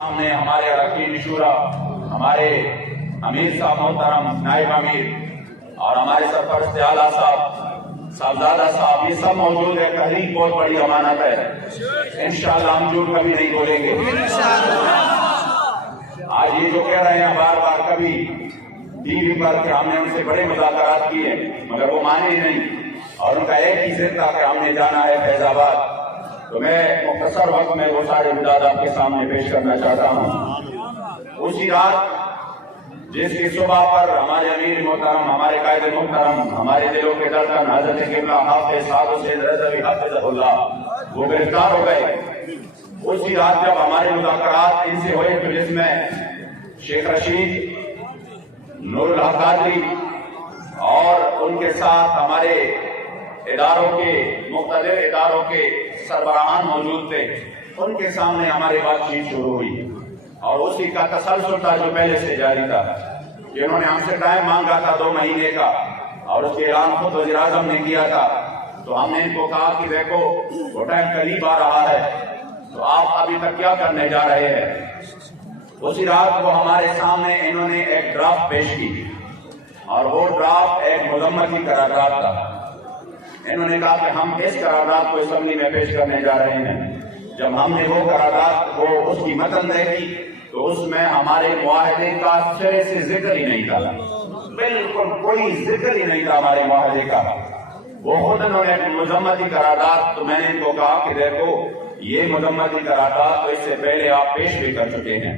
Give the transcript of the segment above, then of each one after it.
हमने हमारे अरकान शुरा, हमारे अमीर साहब मोहतरम नायब अमीर और हमारे सरपरस्त आला साहब, साहबजादा साहब, ये सब मौजूद है। तहरीक बहुत बड़ी अमानत है, इंशाअल्लाह हम झूठ कभी नहीं बोलेंगे। आज ये जो कह रहे हैं बार बार कभी टीवी पर कि हमने उनसे बड़े मुज़ाकरात किए, मगर वो माने नहीं और उनका एक ही जिद था कि हमने जाना है फैजाबाद। तो मैं मुख्तसर वक्त में वो सारे मुद्दा आपके सामने पेश करना चाहता हूँ। उसी रात जिसकी सुबह पर हमारे अमीर मोहतरम, हमारे कायदे मोहतरम, हमारे दिलों के धड़कन हज़रत क़िबला हाफ़िज़ साद हुसैन रज़वी हफ़िज़हुल्लाह वो गिरफ्तार हो गए। उसी रात जब हमारे मुज़ाकरात इनसे हुए तो जिसमें शेख रशीद, नूरुल हक कादरी और उनके साथ हमारे इदारों के मुख्तलिफ इदारों के सरबराहान मौजूद थे, उनके सामने हमारी बातचीत शुरू हुई और उसी का तसलसल था जो पहले से जारी था कि उन्होंने हमसे टाइम मांगा था 2 महीने का और उसके ऐलान खुद वज़ीर आज़म ने किया था। तो हमने इनको कहा कि देखो वो टाइम करीब आ रहा है, तो आप अभी तक क्या करने जा रहे हैं। उसी रात वो हमारे सामने इन्होंने एक ड्राफ्ट पेश की और वो ड्राफ्ट एक मुज़म्मती करारदाद था। इन्होंने कहा कि हम इस करारदाद को असेंबली में पेश करने जा रहे हैं। जब हमने वो करारदाद को उसकी मतन देखी तो उसमें हमारे मुआहदे का सिरे से जिक्र ही नहीं था, बिल्कुल कोई जिक्र ही नहीं था हमारे मुआहदे का। वो खुद उन्होंने मुज़म्मती करारदाद, तो मैंने इनको कहा कि देखो ये मुज़म्मती करारदाद तो इससे पहले आप पेश भी कर चुके हैं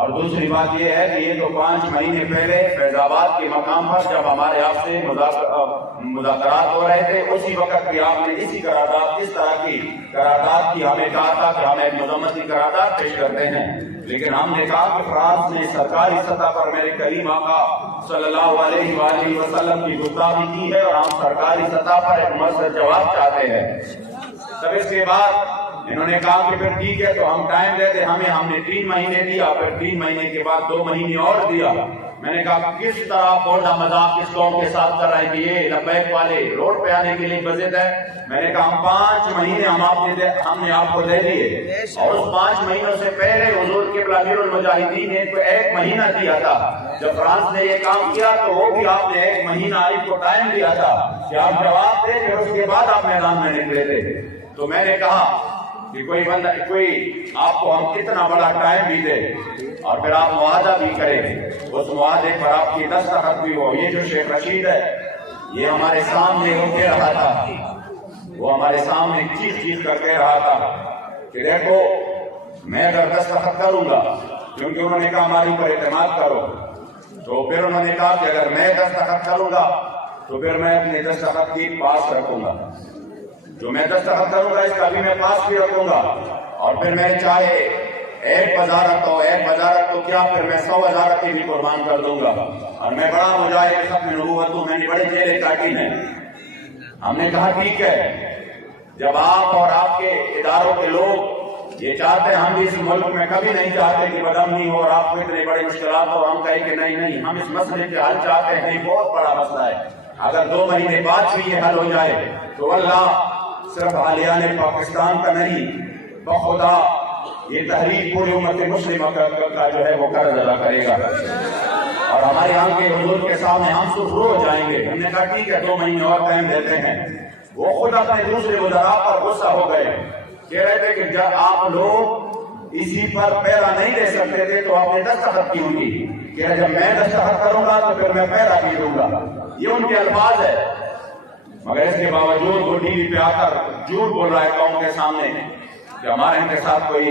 और दूसरी बात यह है कि ये तो 5 महीने पहले फैजाबाद के मकाम पर जब हमारे आपसे मुज़ाकरात हो रहे थे उसी वक्त भी आपने इसी करारदाद, इस तरह की करारदाद की हमें कहा था कि हम एक मुज़म्मती करारदाद पेश करते हैं। लेकिन हमने कहा कि फ्रांस ने सरकारी सतह पर मेरे करीम आका सल्लल्लाहु अलैहि वसल्लम की गुस्ताखी की है और हम सरकारी सतह पर एक मसरत जवाब चाहते हैं। तब इसके बाद इन्होंने कहा कि फिर ठीक है तो हम टाइम देते हमें, हमने 3 महीने दिया, फिर 3 महीने के बाद 2 महीने और दिया। मैंने कहा किस तरह बोलना मजाक किस कौम के साथ कर रहे हैं कि ये लब्बैक वाले रोड पे आने के लिए बजट है। मैंने कहा हम 5 महीने हमने आपको दे दिए और उस 5 महीनों से पहले हुजूर क़िबला अमीरुल मुजाहिदीन ने 1 महीना दिया था। जब फ्रांस ने ये काम किया तो वो भी आपने 1 महीना आपको टाइम दिया था कि आप जवाब दे, फिर उसके बाद आप मैदान में निकले थे। तो मैंने कहा कि कोई बंदा, कोई आपको हम कितना बड़ा टाइम भी दे और फिर आप मुआहदा भी करें, उस मुआहदे पर आपकी दस्तखत भी हो। ये जो शेख रशीद है ये हमारे सामने वो कह रहा था, वो हमारे सामने चीख कर कह रहा था कि देखो मैं अगर दस्तखत करूंगा, क्योंकि उन्होंने कहा हमारे ऊपर एतमाद करो, तो फिर उन्होंने कहा कि अगर मैं दस्तखत करूंगा तो फिर मैं अपने दस्तखत की पास रखूंगा, जो मैं दस्तखत करूंगा इसका भी मैं पास भी रखूंगा और फिर मैं चाहे 1 वज़ारत तो क्या, फिर मैं 100 वज़ारत भी कुर्बान कर दूंगा और मैं बड़ा मुजाहिद खत्म नबूवत हूं, मैंने बड़े जेले काटी हैं। हमने कहा ठीक है, जब आप और आपके इदारों के लोग ये चाहते हैं, हम भी इस मुल्क में कभी नहीं चाहते कि बदअमनी हो और आपको इतनी बड़ी मुश्किलात हो, हम कहें कि नहीं हम इस मसले के हल चाहते हैं, ये बहुत बड़ा मसला है। अगर 2 महीने बाद भी ये हल हो जाए तो अल्लाह सिर्फ आलियाने पाकिस्तान का नहीं, बखुदा ये तहरीक पूरी उम्मत मुस्लिम का जो है वो कर्ज अदा करेगा और हमारे यहाँ के हुजूर के सामने हम सुरखरू हो जाएंगे। हमने कहा ठीक है 2 महीने और टाइम देते हैं। वो खुद अपने दूसरे वज़रा पर गुस्सा हो गए, कह रहे थे कि जब आप लोग इसी पर पैरा नहीं दे सकते थे तो आपने दस्तखत की होगी, कि जब मैं दस्तखत करूंगा तो फिर मैं पैरा भी दूंगा। ये उनके अल्फाज है, मगर इसके बावजूद वो टीवी पे आकर झूठ बोल रहा है कौम के सामने कि हमारे इनके साथ कोई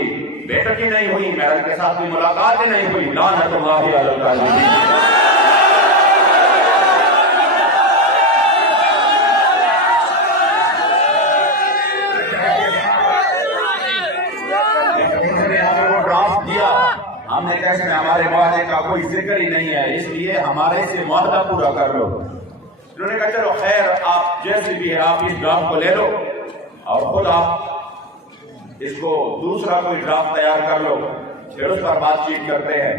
बैठक ही नहीं हुई, मेरे इनके साथ कोई मुलाकात ही नहीं हुई। लानतुल्लाहि अलल काज़िबीन। वो ड्राफ्ट दिया, हमने कहा इसमें हमारे मुआहदे का कोई जिक्र ही नहीं है, इसलिए हमारे से मुआहदा पूरा कर लो। उन्होंने कहा चलो खैर आप जैसे भी है आप इस ड्राफ्ट को ले लो और खुद आप इसको दूसरा कोई ड्राफ्ट तैयार कर लो, फिर उस पर बातचीत करते हैं।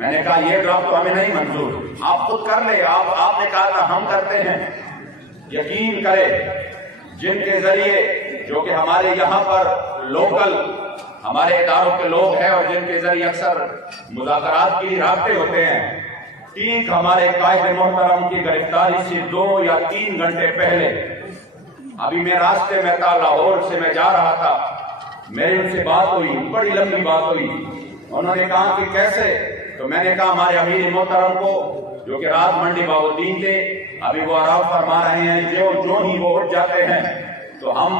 मैंने कहा ये ड्राफ्ट तो हमें नहीं मंजूर, आप खुद कर ले। आपने कहा था हम करते हैं। यकीन करें जिनके जरिए जो कि हमारे यहाँ पर लोकल हमारे इदारों के लोग हैं और जिनके जरिए अक्सर मुज़ाकरात के रास्ते होते हैं, ठीक हमारे कायद मोहतरम की गिरफ्तारी से 2 या 3 घंटे पहले अभी मैं रास्ते में था, लाहौर से मैं जा रहा था, मेरी उनसे बात हुई, बड़ी लंबी बात हुई। उन्होंने कहा कि कैसे, तो मैंने कहा हमारे अमीर मोहतरम को जो कि रात मंडी बाउद्दीन थे, अभी वो आराम फरमा रहे हैं, जो ही वो उठ जाते हैं तो हम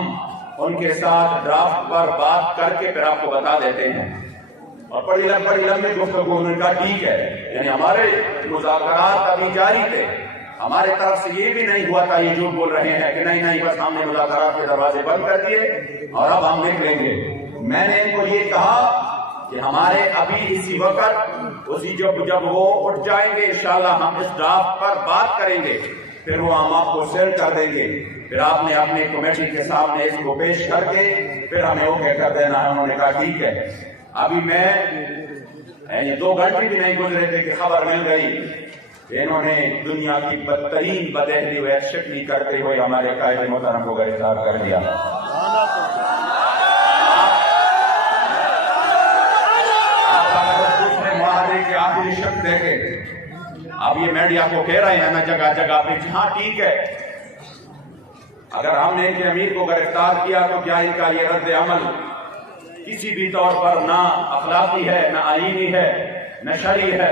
उनके साथ ड्राफ्ट पर बात करके फिर आपको बता देते हैं। और बड़ी लंबी गुफ्तगू, उनका ठीक है, यानी हमारे मुज़ाकरात अभी जारी थे, हमारे तरफ से ये भी नहीं हुआ था, ये झूठ बोल रहे हैं कि नहीं बस हमने मुज़ाकरात के दरवाजे बंद कर दिए और अब हम निकलेंगे। मैंने इनको ये कहा कि हमारे अभी इसी वक्त उसी जब वो उठ जाएंगे इंशाल्लाह हम इस ड्राफ्ट पर बात करेंगे, फिर वो हम आपको सेल कर देंगे, फिर आपने अपनी कमेटी के सामने इसको पेश करके फिर हमें ओके कर देना है। उन्होंने कहा ठीक है। अभी मैं 2 घंटे भी नहीं गुजरे थे कि खबर मिल गई, इन्होंने दुनिया की बदतरीन बदहली हुए शिकनी करते हुए हमारे कायदे मोहतरम को गिरफ्तार कर दिया। के आखिरी शक देखे, अब ये मीडिया को कह रहे हैं ना जगह जगह पे, हाँ ठीक है, अगर हमने इनके अमीर को गिरफ्तार किया तो क्या इनका ये रद्द अमल किसी भी तौर पर ना अखलाकी है, ना आईनी है, न शरई है?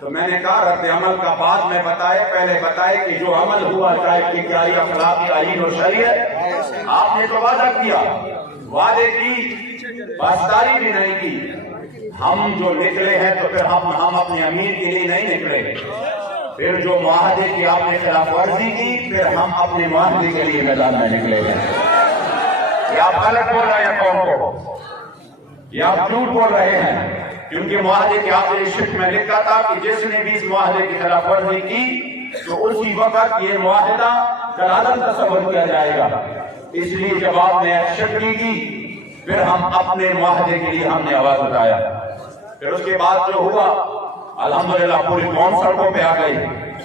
तो मैंने कहा रद्द अमल का बाद में बताए, पहले बताए कि जो अमल हुआ चाहे कि क्या ये अखलाकी, आईन और शरई है। आपने तो वादा किया, वादे की पासदारी भी नहीं की। हम जो निकले हैं तो फिर हम अपने अमीर के लिए नहीं निकले, फिर जो मुआहदे की आपने खिलाफ वर्जी की फिर हम अपने मुआहदे के लिए मैदान में निकले हैं। ये आप गलत बोल रहे हैं कौन को, ये आप झूठ बोल रहे हैं, क्योंकि मुआहदे के आखिरी शिफ्ट में लिखा था कि जिसने भी इस मुआहदे की खिलाफ वर्जी की तो उसी वक्त ये मुआहदा कलादन तस्वर किया जाएगा। इसलिए जब आपने एक्शन की फिर हम अपने मुआहदे के लिए हमने आवाज उठाया। फिर उसके बाद जो हुआ अल्हम्दुलिल्लाह पूरी कौम सड़कों पे आ गई,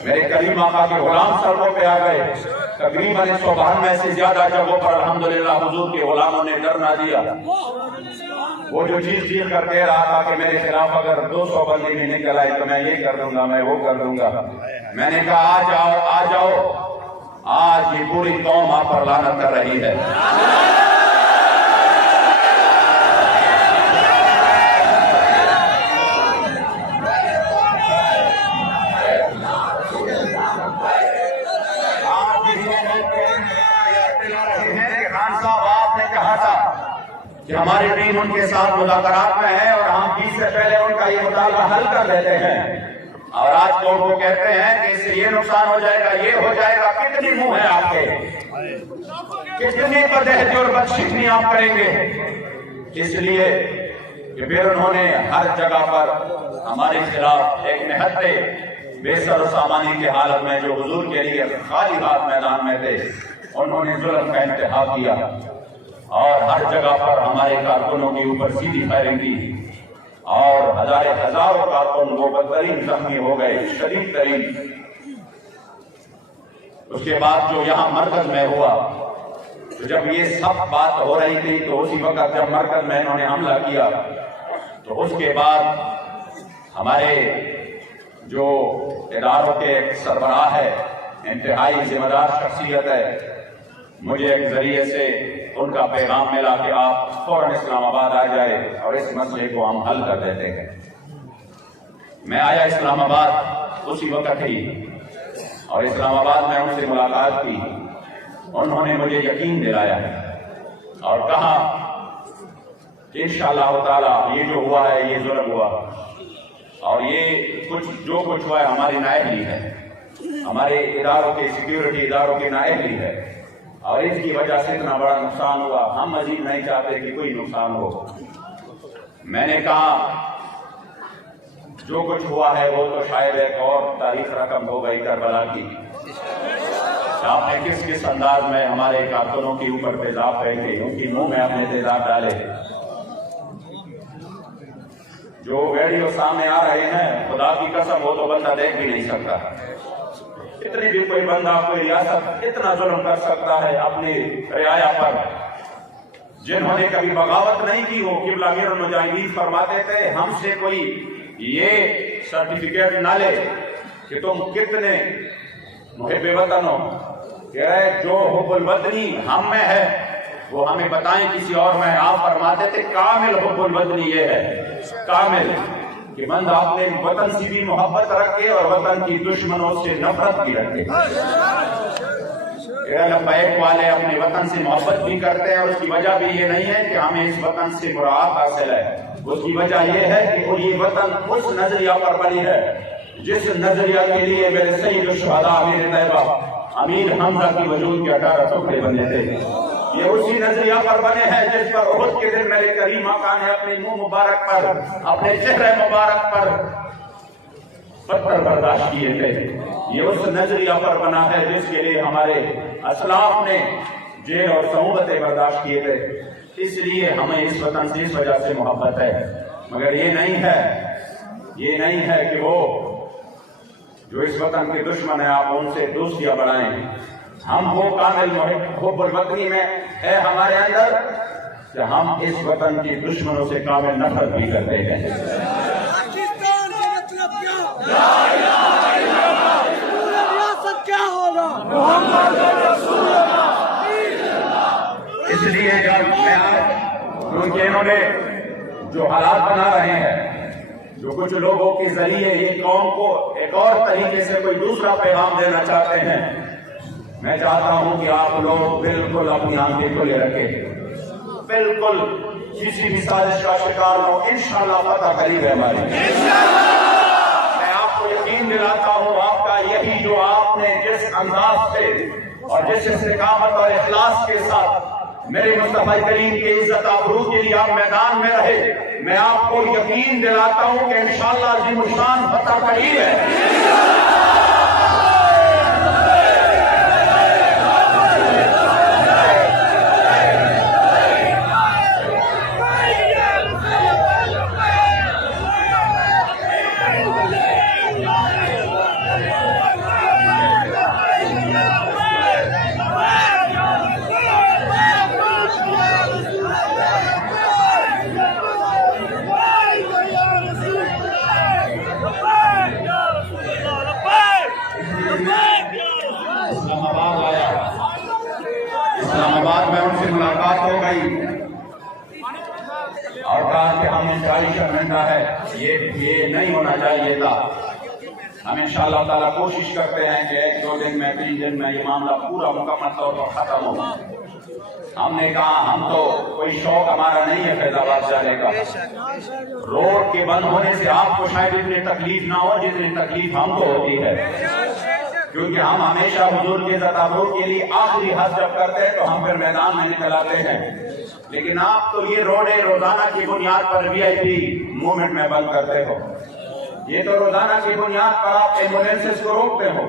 मेरे करीम आका के गुलाम सड़कों पे आ गए, तकरीबन 192 से ज्यादा जगहों पर अल्हम्दुलिल्लाह हुजूर के गुलामों ने डर ना दिया। वो जो चीज कर कह रहा था कि मेरे खिलाफ अगर 200 बंदी भी निकल आए तो मैं ये कर दूंगा, मैं वो कर दूंगा, मैंने कहा आ जाओ, आज ये पूरी कौम आप पर लानत कर रही है। कि हमारी टीम उनके साथ मुज़ाकरात में है और हम 20 से पहले उनका ये मुतालबा हल कर देते हैं, और आज कोर्ट को कहते हैं कि इससे ये नुकसान हो जाएगा, ये हो जाएगा। कितनी मुंह है आपके, कितनी बदहती और बदशिकनी आप करेंगे? इसलिए कि फिर उन्होंने हर जगह पर हमारे खिलाफ एक निहत्ते बेसर सामानी की हालत में जो हुजूर के लिए खाली हाथ मैदान में थे, उन्होंने जुल्म का इंतहा किया और हर जगह पर हमारे कारकुनों के ऊपर सीधी फायरिंग की और हजारों कारकुन वो बदतरीन जख्मी हो गए, शदीद तरीन। उसके बाद जो यहाँ मरकज में हुआ, तो जब ये सब बात हो रही थी तो उसी वक्त जब मरकज में इन्होंने हमला किया तो उसके बाद हमारे जो इदारों के सरबराह है, इंतहाई जिम्मेदार शख्सियत है, मुझे एक जरिए से उनका पैगाम मिला कि आप फौरन इस्लामाबाद आ जाए और इस मसले को हम हल कर देते हैं। मैं आया इस्लामाबाद उसी वक्त ही और इस्लामाबाद में उनसे मुलाकात की। उन्होंने मुझे यकीन दिलाया और कहा कि इंशाअल्लाह ताला ये जो हुआ है ये जुल्म हुआ और ये जो कुछ हुआ है हमारी नाअहली है, हमारे इदारों के सिक्योरिटी इदारों की नाअहली है और इसकी वजह से इतना बड़ा नुकसान हुआ। हम मजीद नहीं चाहते कि कोई नुकसान हो। मैंने कहा जो कुछ हुआ है वो तो शायद एक और तारीख रकम हो गई करबला की। आपने किस किस अंदाज में हमारे कारकुनों के ऊपर तेजाब फेंके, उनकी मुंह में आपने तेजाब डाले। जो वीडियो सामने आ रहे हैं, खुदा की कसम वो तो बंदा देख भी नहीं सकता। इतनी भी कोई बंदा कोई रियासत इतना जुल्म कर सकता है अपनी रियाया पर? जिन्होंने कभी बगावत नहीं की हो। किबला अमीरुल मुजाहिदीन फरमाते थे, हमसे कोई ये सर्टिफिकेट ना ले कि तुम कितने मुहिब्बे वतन हो, कह रहे जो हुब्बुल वतनी हम में है वो हमें बताएं किसी और में। आप फरमाते थे कामिल हुब्बुल वतनी ये है, कामिल कि बंदा अपने वतन से भी मोहब्बत रखे और वतन की दुश्मनों से नफरत भी रखे। लब्बैक वाले अपने वतन से मोहब्बत भी करते हैं और उसकी वजह भी ये नहीं है कि हमें इस वतन से मुराद हासिल है, उसकी वजह ये है कि ये वतन उस नजरिया पर बनी है जिस नजरिया के लिए मेरे सैयद शुहदा अमीर तैयबा अमीर हमजा की वजूद के 18 टुकड़े बने थे। ये उसी नजरिया पर बने हैं जिस पर उहुद के दिन मेरे करीम आका ने अपने मुंह मुबारक पर, अपने चेहरे मुबारक पर पत्थर बर्दाश्त किए थे। ये उस नजरिया पर बना है जिसके लिए हमारे असलाफ ने जेल और सऊबतें बर्दाश्त किए थे। इसलिए हमें इस वतन से इस वजह से मोहब्बत है। मगर ये नहीं है कि वो जो इस वतन के दुश्मन है आप उनसे दोस्तियां बढ़ाएं। हम वो कामिल हुब्बुल वतनी में है हमारे अंदर कि हम इस वतन की दुश्मनों से कामिल नफरत भी करते हैं। पाकिस्तान का मतलब क्या होगा? इसलिए जब मैं क्योंकि इन्होंने जो हालात बना रहे हैं, जो कुछ लोगों के जरिए ये कौम को एक और तरीके से कोई दूसरा पैगाम देना चाहते हैं, मैं चाहता हूं कि आप लोग बिल्कुल अपनी आंखें खुले रखें, बिल्कुल किसी भी साजिश का शिकार हो। इंशाअल्लाह फतह करीब है हमारी। मैं आपको यकीन दिलाता हूं, आपका यही जो आपने जिस अंदाज से और जिस इस्तिकामत और इखलास के साथ मेरे मुस्तफा करीम के इज्जत आबरू के लिए आप मैदान में रहे, मैं आपको यकीन दिलाता हूं कि इंशाअल्लाह ज़िमुशान फतह करीब है। इस्लामाबाद में उनसे मुलाकात हो गई और कहा कि हम इंशाअल्लाह शर्मिंदा है, ये नहीं होना चाहिए था। हम इंशाअल्लाह ताला कोशिश करते हैं कि 1-2 दिन में 3 दिन में ये मामला पूरा मुकम्मल तौर पर खत्म हो। हमने कहा हम तो कोई शौक हमारा नहीं है फैजाबाद जाने का। रोड के बंद होने से आपको शायद इतनी तकलीफ ना हो जितनी तकलीफ हमको होती है, क्योंकि हम हमेशा हुजूर के तदाब्बुर के लिए आखिरी हद जब करते हैं तो हम फिर मैदान में निकल आते हैं। लेकिन आप तो ये रोडे रोजाना की बुनियाद पर VIP मूवमेंट में बंद करते हो, ये तो रोजाना की बुनियाद पर आप एम्बुलेंसेस को रोकते हो,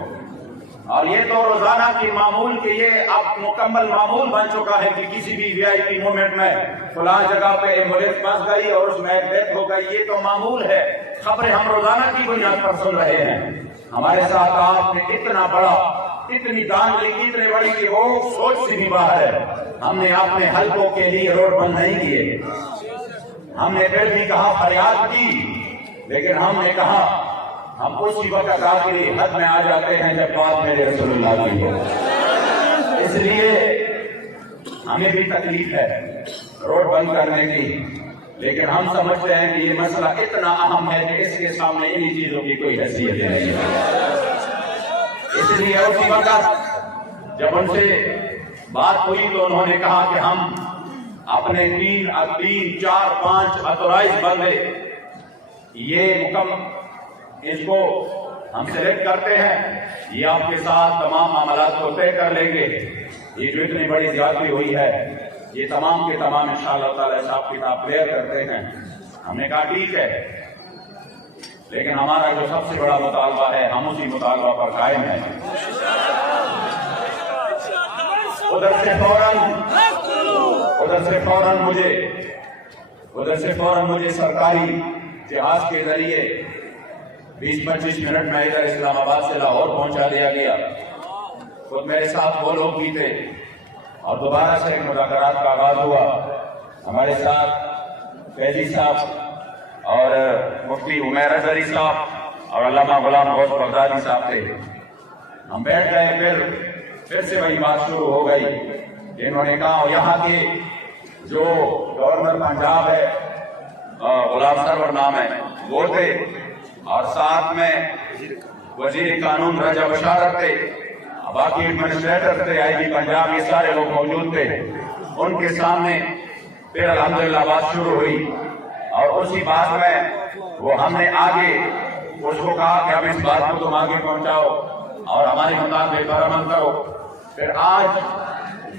और ये तो रोजाना की मामूल के ये अब मुकम्मल मामूल बन चुका है कि किसी भी VIP मूवमेंट में फलां जगह पे एम्बुलेंस फंस गई और उसमें एक डेथ हो गई। ये तो मामूल है, खबरें हम रोजाना की बुनियाद पर सुन रहे हैं। हमारे साथ आपने इतना बड़ा, इतनी दानगी, इतनी बड़ी कि वो सोच से भी बाहर है। हमने अपने हल्कों के लिए रोड बंद नहीं किए, हमने फिर भी कहा फरियाद की, लेकिन हमने कहा हम उसी वक्त आखिरी हद में आ जाते हैं जब बात मेरे रसूलुल्लाह की हो। इसलिए हमें भी तकलीफ है रोड बंद करने की, लेकिन हम समझते हैं कि ये मसला इतना अहम है कि इसके सामने इन्हीं चीजों की कोई हैसियत नहीं है। इसलिए उसी वक्त जब उनसे बात हुई तो उन्होंने कहा कि हम अपने 3, 4, 5 ऑथोराइज बंदे ये इसको हम सिलेक्ट करते हैं, ये आपके साथ तमाम मामलात को तय कर लेंगे। ये जो इतनी बड़ी ज्यादती हुई है ये तमाम के तमाम इंशाअल्लाह ताला हिसाब किताब क्लियर करते हैं। हमने कहा ठीक है, लेकिन हमारा जो सबसे बड़ा मुतालबा है हम उसी मुतालबा पर कायम है। उधर से फौरन मुझे सरकारी जहाज के जरिए 20-25 मिनट में इधर इस्लामाबाद से लाहौर पहुंचा दिया गया। खुद मेरे साथ वो लोग भी थे और दोबारा से मुलाकात का आगाज हुआ। हमारे साथ फैजी साहब और मुफ्ती उमैर अजहरी साहब और अल्लामा गुलाम गौस बगदादी साहब थे। हम बैठ गए, फिर से वही बात शुरू हो गई। इन्होंने कहा यहाँ के जो गवर्नर पंजाब है, गुलाम सरवर नाम है, वो थे, और साथ में वजीर कानून रजा बशारत थे, बाकी एडमिनिस्ट्रेटर थे, आईजी पंजाब, ये सारे लोग मौजूद थे। उनके सामने फिर अल्हम्दुलिल्लाह बात शुरू हुई, और उसी बात में वो हमने आगे उसको कहा कि अब इस बात को तुम आगे पहुंचाओ और हमारे मुताबिक बरामद करो। फिर आज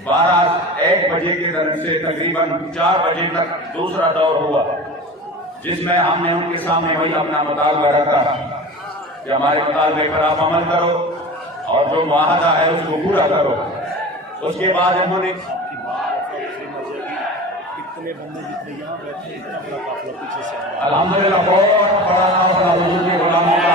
12-1 बजे के दर से तकरीबन 4 बजे तक दूसरा दौर हुआ, जिसमें हमने उनके सामने वही अपना मुतालबा रखा कि हमारे मुतालबे पर आप अमल करो और जो मुआहदा है उसको पूरा करो। उसके बाद उन्होंने इतने बंदे जितने यहाँ बैठे, इतना बड़ा काफिला पीछे से अल्हम्दुलिल्लाह बहुत बड़ा काफिला हुजूर के गुलामों का।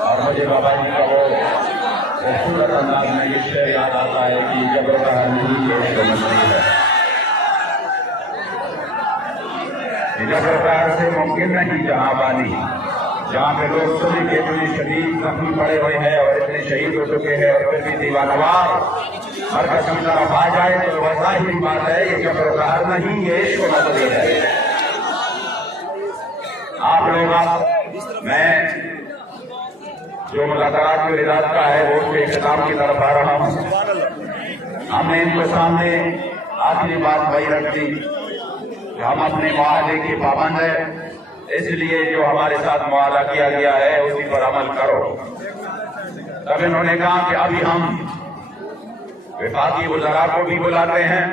और मुझे बाबा जी का वो खूबसूरत अंदाज में ये शेर याद आता है कि जब नहीं है जबर से मुमकिन नहीं जहाँ बानी, जहाँ पे लोग सभी के इतने शदीद जख्मी पड़े हुए हैं और इतने शहीद हो चुके हैं और फिर भी दीवानवार हर कसम तरफ आ जाए तो वैसा ही बात है। ये जबर नहीं, ये इश्क नजरी है। आप लोग मैं जो मुलाकात के इरादा है वो उसके इख्तिताम की तरफ आ रहा हूँ। हमने इनके सामने आखिरी बात वही रख दी कि हम अपने मुआहदे के पाबंद है, इसलिए जो हमारे साथ मुआहदा किया गया है उसी पर अमल करो। तब इन्होंने कहा कि अभी हम विफाकी वज़रा को भी बुलाते हैं,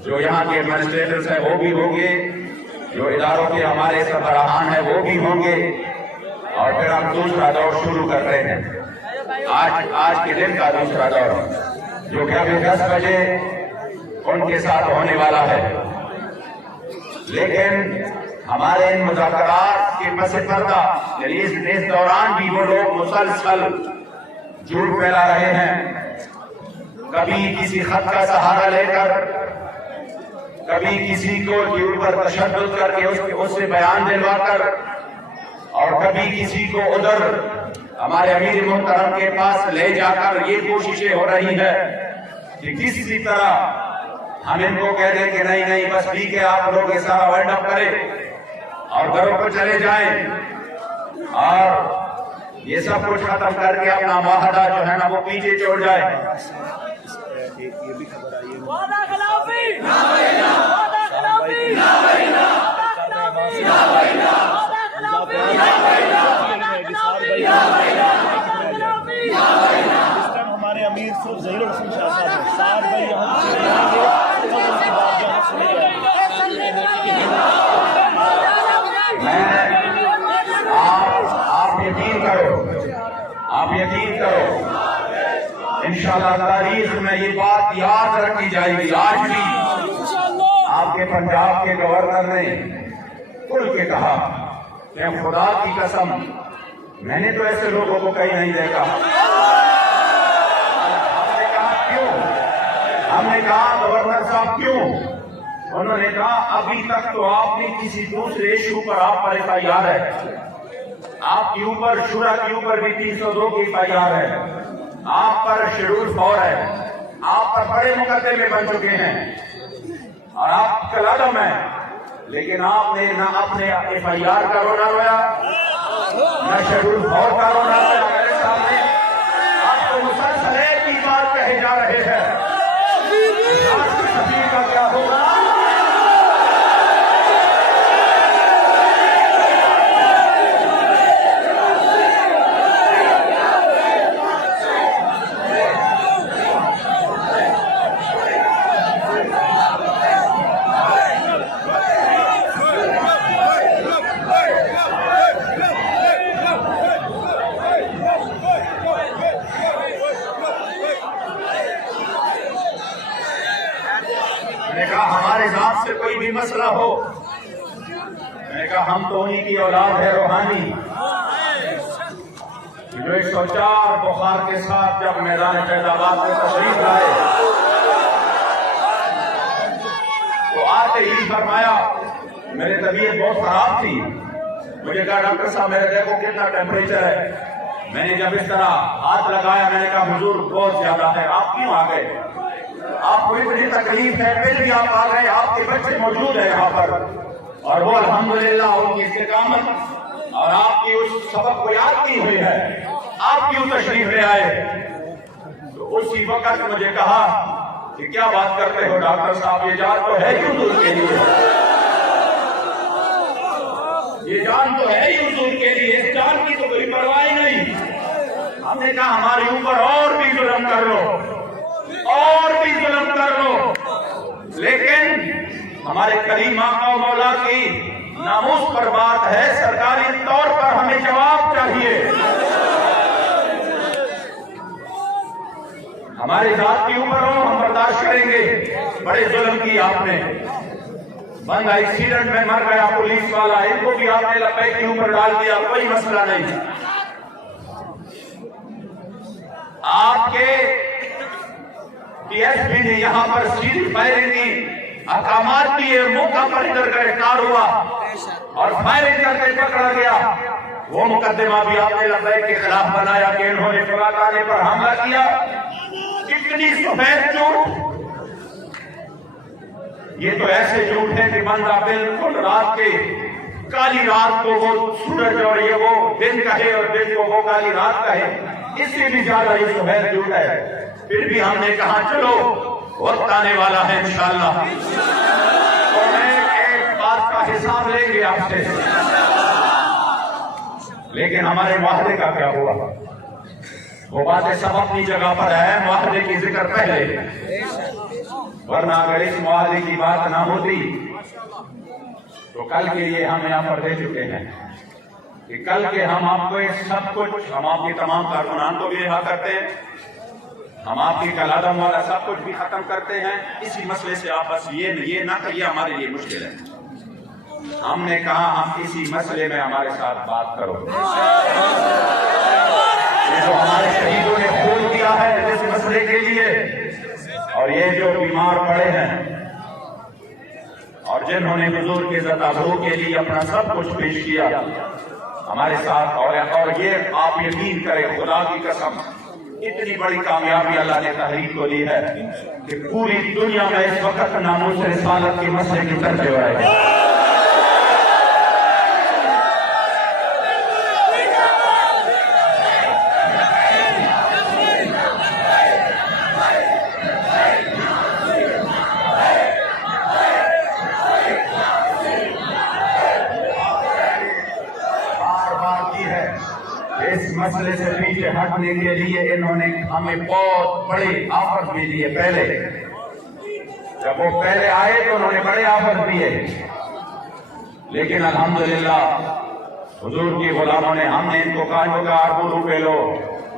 जो यहाँ के एडमिनिस्ट्रेटर्स हैं वो भी होंगे, जो इदारों के हमारे सरबराहान हैं वो भी होंगे, और फिर हम दूसरा दौर शुरू कर रहे हैं। आज के दिन का दूसरा दौर जो कि अभी 10 बजे उनके साथ होने वाला है। लेकिन हमारे इन मुज़ाकरात के पस पर्दा इस दौरान भी वो लोग मुसलसल झूठ फैला रहे हैं, कभी किसी खत का सहारा लेकर, कभी किसी को के ऊपर तशद्दुद करके उससे बयान दिलवाकर, और कभी किसी को उधर हमारे अमीर मुहतरम के पास ले जाकर ये कोशिशें हो रही है कि किसी तरह हम इनको कह दें कि नहीं नहीं बस ठीक है, आप लोग ये सारा वाइंड अप करें और घरों पर चले जाएं और ये सब कुछ खत्म करके अपना मुआहदा जो है ना वो पीछे छोड़ जाए। ये भी खबर आई है वादा खिलाफी वादा खिलाफी वादा खिलाफी इस टाइम हमारे अमीर सिर्फ ज़हीर हुसैन शाह साहब हैं। 60 भाई यहाँ से उनकी बात यहाँ सुनी जाएगी। आप यकीन करो, इंशाअल्लाह तारीख में ये बात याद रखी जाएगी। आज भी आपके पंजाब के गवर्नर ने खुल के कहा कि खुदा की कसम मैंने तो ऐसे लोगों को कहीं नहीं देखा। हमने कहा क्यों? हमने कहा गवर्नर साहब क्यों? उन्होंने कहा अभी तक तो आपने किसी दूसरे इशू पर आप पर FIR है, आपके ऊपर शुरा के ऊपर भी 302 की FIR है, आप पर शेड्यूल 4 है, आप पर बड़े मुकदमे बन चुके हैं और आप कलादम है, लेकिन आपने ना अपने FIR का रोना रोया न शेड्यूल 4 का रोना रोया। मेरे सामने आपको मुसलसल एक ही बात कहे जा रहे हैं, राष्ट्रपति का क्या होगा? मैंने कहा हमारे जात से कोई भी मसला हो, मैंने कहा हम तो उन्हीं की औलाद है रूहानी, जो 104 बुखार के साथ जब मैदान फैजाबाद में तशरीफ लाए तो आते ही फरमाया, मेरी तबीयत बहुत खराब थी, मुझे कहा डॉक्टर साहब मेरे देखो कितना टेम्परेचर है। मैंने जब इस तरह हाथ लगाया मैंने कहा हुजूर बहुत ज्यादा है, आप क्यों आ गए? आपको इतनी तकलीफ है फिर भी आप आ गए, आपके बच्चे मौजूद है यहाँ पर और वो अल्हम्दुलिल्लाह उनकी इस्तिकामत और आपकी उस सबक को याद की हुई है, आप क्यों तशरीफ ले आए? तो उसी वक्त मुझे कहा कि क्या बात करते हो डॉक्टर साहब, ये जान तो है ही हुजूर के लिए, ये जान तो है ही हुजूर के लिए, इस जान की तो कोई परवाह ही नहीं। हमने कहा हमारे ऊपर और भी जुल्म कर लो, और भी जुल्म कर लो, लेकिन हमारे करीम आका और मौला की नामूस पर बात है, सरकारी तौर पर हमें जवाब चाहिए। हमारे जात के ऊपर हो हम बर्दाश्त करेंगे। बड़े जुल्म की आपने, बंदा एक्सीडेंट में मर गया पुलिस वाला, इनको भी आपने लपे के ऊपर डाल दिया, कोई मसला नहीं। आपके DSP ने यहाँ पर सीधी फायरिंग की, अकामात किए, मौका पर इधर गिरफ्तार हुआ और फायरिंग करके पकड़ा गया। वो मुकदमा भी आपने लबैक के खिलाफ बनाया कि इन्होंने फलाने पर हमला किया। कितनी सफेद झूठ, ये तो ऐसे झूठ है कि बंदा बिल्कुल रात के काली रात को वो सूरज और ये वो दिन कहे और दिन को वो काली रात कहे, इससे भी ज्यादा ये सफेद झूठ है। फिर भी हमने कहा चलो वक्त आने वाला है इंशाअल्लाह, तो मैं एक बात का हिसाब लेंगे आपसे, लेकिन हमारे वादे का क्या हुआ? वो बातें सब अपनी जगह पर है, मुआहदे की जिक्र पहले, वरना अगर इस मुआहदे की बात ना होती तो कल के लिए हम यहाँ पर दे चुके हैं कि कल के हम आपको सब कुछ, हम आपके तमाम कारकुनान को भी रिहा करते हैं, हम आपकी कलादम वाला सब कुछ भी खत्म करते हैं। इसी मसले से आप बस ये ना कहिए हमारे लिए मुश्किल है। हमने कहा हम इसी मसले में हमारे साथ बात करो, ये जो हमारे शहीदों ने खून दिया है इस मसले के लिए, और ये जो बीमार पड़े हैं और जिन्होंने हुजूर के ज़ताबरू के लिए अपना सब कुछ पेश किया हमारे साथ, और ये आप यकीन करें खुदा की कसम, इतनी बड़ी कामयाबी अल्लाह ने तहरीक को दी है कि पूरी दुनिया में इस वक्त नामूस रिसालत के मसले की तरफ हो रहे हैं। इस मसले से पीछे हटने के लिए इन्होंने हमें बहुत बड़े ऑफर भी दिए। पहले जब वो पहले आए तो उन्होंने बड़े ऑफर दिए, लेकिन अल्हम्दुलिल्लाह हुजूर की गुलामों ने, हमने इनको कहा ₹2 लो,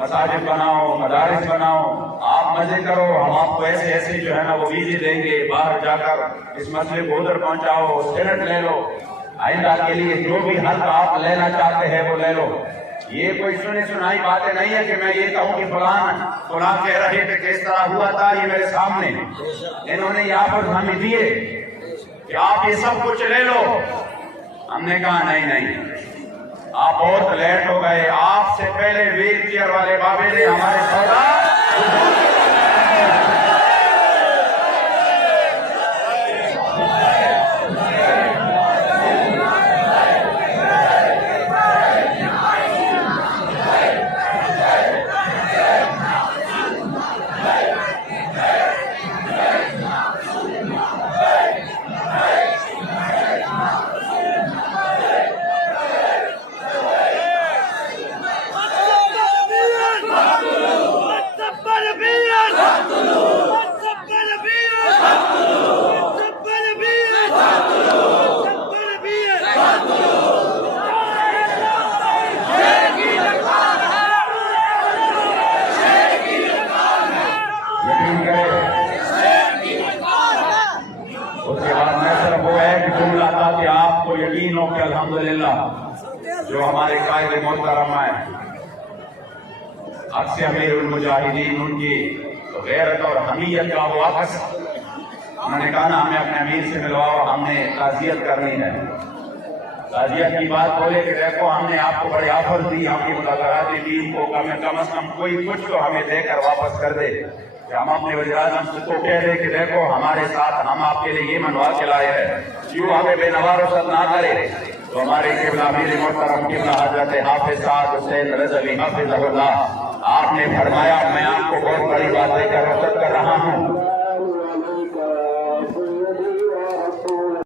मसाजिद बनाओ, मदारिस बनाओ, आप मजे करो, हम आपको ऐसे ऐसे जो है ना वो वीजे देंगे, बाहर जाकर इस मसले को उधर पहुंचाओ, सेनेट ले लो, आइंदा के लिए जो भी हक आप लेना चाहते हैं वो ले लो। ये कोई सुनी सुनाई बातें नहीं है कि मैं ये कहूँ कि फलां कह रहे थे कि इस तरह हुआ था, ये मेरे सामने इन्होंने यहाँ पर हमें दिए कि आप ये सब कुछ ले लो। हमने कहा नहीं नहीं, आप बहुत लेट हो गए, आपसे पहले व्हील चेयर वाले बाबे ने हमारे सौदा यकीन हो कि अल्हम्दुलिल्लाह जो हमारे कायदे मोहतरम है अक्सर अमीरुल मुजाहिदीन, उनकी गैरत और हमीयत का वापस उन्होंने कहा ना हमें अपने अमीर से मिलवाओ, हमने ताज़ियत करनी है। ताज़ियत की बात बोले कि देखो हमने आपको बड़ी ऑफर दी, आपकी मुलाकात टीम को कम से कम कोई कुछ तो हमें देकर वापस कर दे। हम अपने वज़ीर-ए-आज़म को कह रहे कि देखो हमारे साथ हम आपके लिए ये मनवा के लाए हैं, क्यों हमें बेनवारसत ना करे। तो हमारे क़िबला अमीर मोहतरम क़िबला हज़रत हाफ़िज़ साद हुसैन रज़वी हाफ़िज़हुल्लाह, आपने फरमाया मैं आपको बहुत बड़ी बात देकर रुख़्सत कर रहा हूँ,